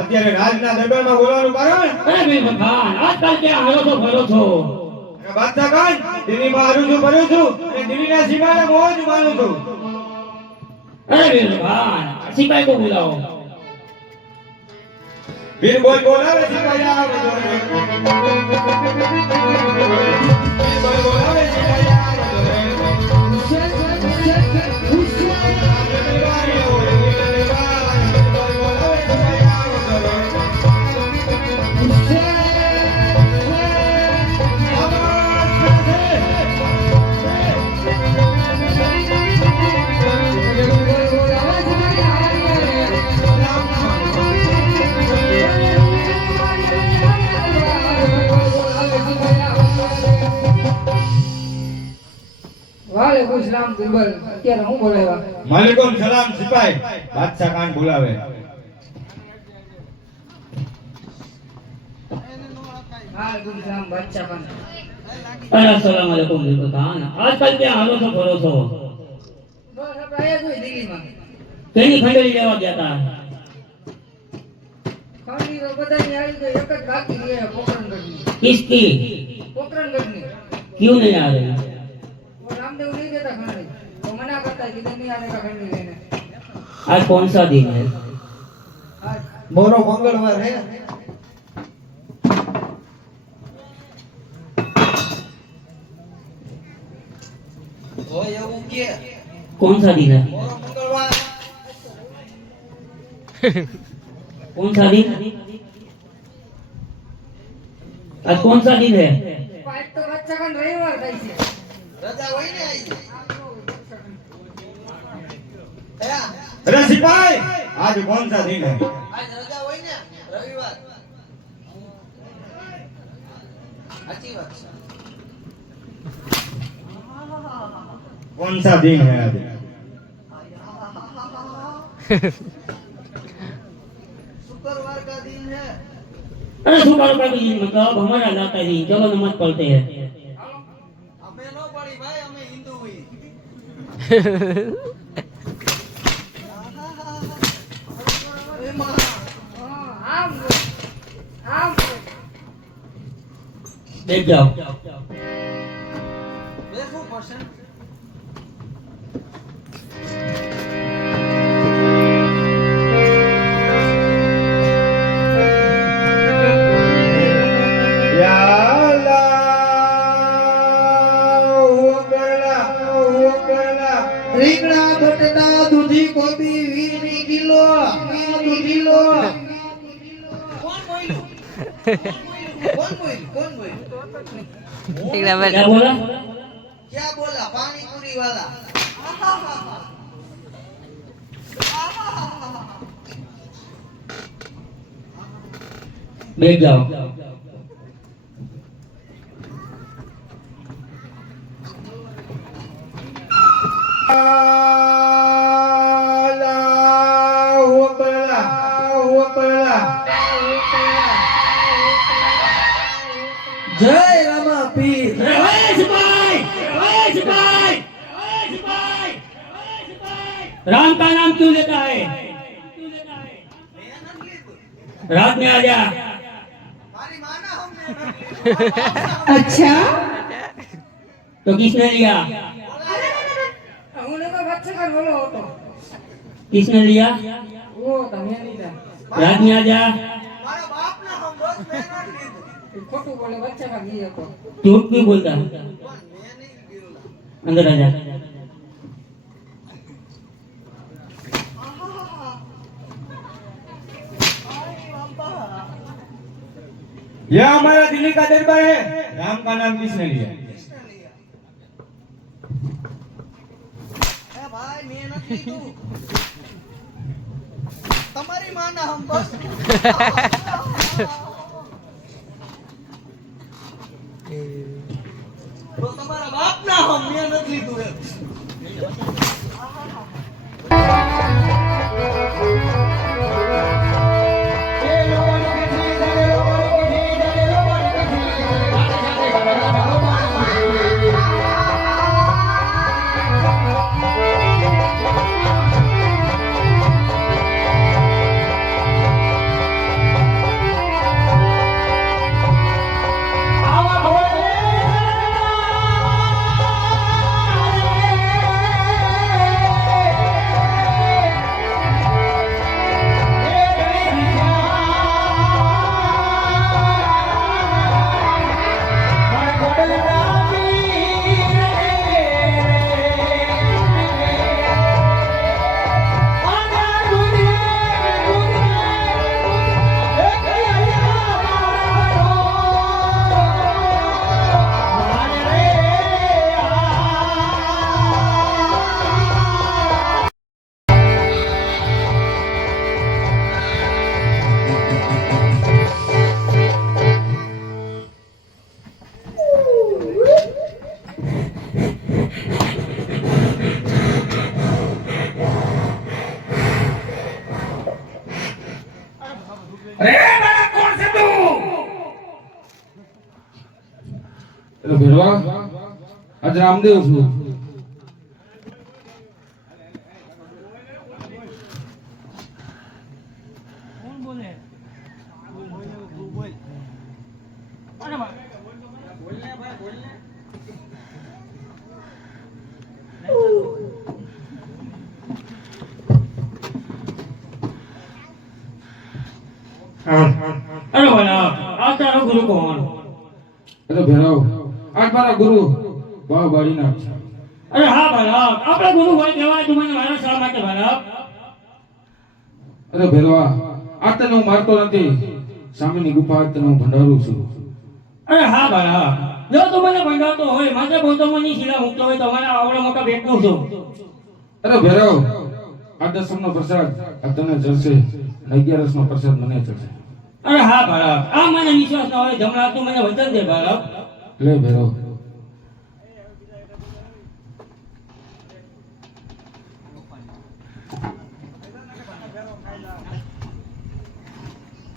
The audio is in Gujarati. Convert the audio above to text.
અત્યારે રાજના દરબારમાં બોલવાનું કારણ અરે વીર ભગવાન આજકાલ ક્યાં હારો છો ફરો છો? બાદશાહ ખાન દિલ્હીમાં હારું છું ભરું છું અને દિલ્હીના સિપાહીને મોજ માનું છું. અરે વીર ભગવાન સિપાही को बुलाओ. વીર બોલ બોલાવે સિપાહી આવે તો રે. વીર બોલ બોલાવે સિપાહી આવે તો રે. વાલેકુમ સલામ બિરબલ. અત્યારે હું બોલાવ્યા? વાલેકુમ સલામ સિપાહી. બાદશાહ ખાન બોલાવે. વાલેકુમ સલામ બાદશાહ ખાન. અરે अस्सलाम वालेकुम વીર ભગવાન આજકાલ ક્યાં હારો છો ફરો છો? બસ આપણે આયા જોઈ દિલ્હીમાં. તેની ખંડેરી લેવા ગયા હતા. ખાલી તો બધાની આવી ગઈ, એક જ બાકી રહી પોકરણગઢની. किसकी? પોકરણગઢની. क्यों नहीं आ रही? वो रामदेव नहीं देता खाने, वो मना करता है कि नहीं आने का खाने लेने. आज कौन सा दिन है? आज મોરો મંગળવાર હે. ઓય એવું કે कौन सा दिन है? મોરો મંગળવાર. कौन सा दिन? आज कौन सा दिन है? आज तो बच्चा का रविवार થાય છે. રજા હોય ને આઈ. અરે સિપાહી आज कौन सा दिन है? आज रजा હોય ને રવિવાર. સાચી વાત છે. कौन सा दिन है आज? शुक्रवार का दिन है. अरे शुक्र का दिन मतलब हमारा लाता दिन. चलो नमाज पढ़ते हैं. અમે નો પડી ભાઈ, અમે હિન્દુ હોઈ. આમ આમ देख जाओ. બેસવું પડશે. યા અલ્લાહુ અકબર. રીંગણા બટેટા દૂધી કોબી વીરની કિલો દૂધીલો. કોણ બોલ્યું? કોણ બોલ્યું? क्या बोला? क्या बोला? पानी पूरी वाला. बैठ जाओ. અલ્લાહુ અકબર. જય રામા પીર. राम का नाम क्यों लेता है? रात में आ जा. મારી માના હમને अच्छा तो किसने लिया? હું લોકો બચ્ચા કા બોલો હતો. किसने लिया? वो તમે નહીં જા. रात में आ जा. મારા બાપના હમ બસ મેં નથી લીધું. ખોટું બોલે બચ્ચા કા ગઈ હતો. झूठ क्यों बोलता? પણ મેં નહીં લીધું. अंदर आ जा. यह हमारा दिल्ली का दरबार है. राम का नाम किसने लिया? એ ભાઈ મેં નથી લીધું. તમારી માના હમ બસ. તો તમારા બાપના હમ મેં નથી લીધું એમ. એટલે ભેરવા આજ રામદેવ છું. અરે વાલા આ તારો ગુરુ કોણ? એટલે ભેરવ આજ મારા ગુરુ ભાવ બાળીનાથ છે. અરે હા બાળક, આપણા ગુરુ હોય કહેવાય. તું મને મારા શા માટે બાળક? અરે ભેરવા આજ તને હું મારતો નથી. સામેની ગુફા આજ તને હું ભંડારું છું. અરે હા બાળક, જો તું મને ભંડાવતો હોય, માથે ગૌતમની શિલા મૂકતો હોય તો મારા આવડા મોટા બેટનું છું. અરે ભેરવ આ દસમનો પ્રસાદ આ તને ચડશે અને 11નો પ્રસાદ મને ચડશે. અરે હા બાળક, આ મને વિશ્વાસ ન હોય જમણા તું મને વચન દે બાળક. લે ભેરવ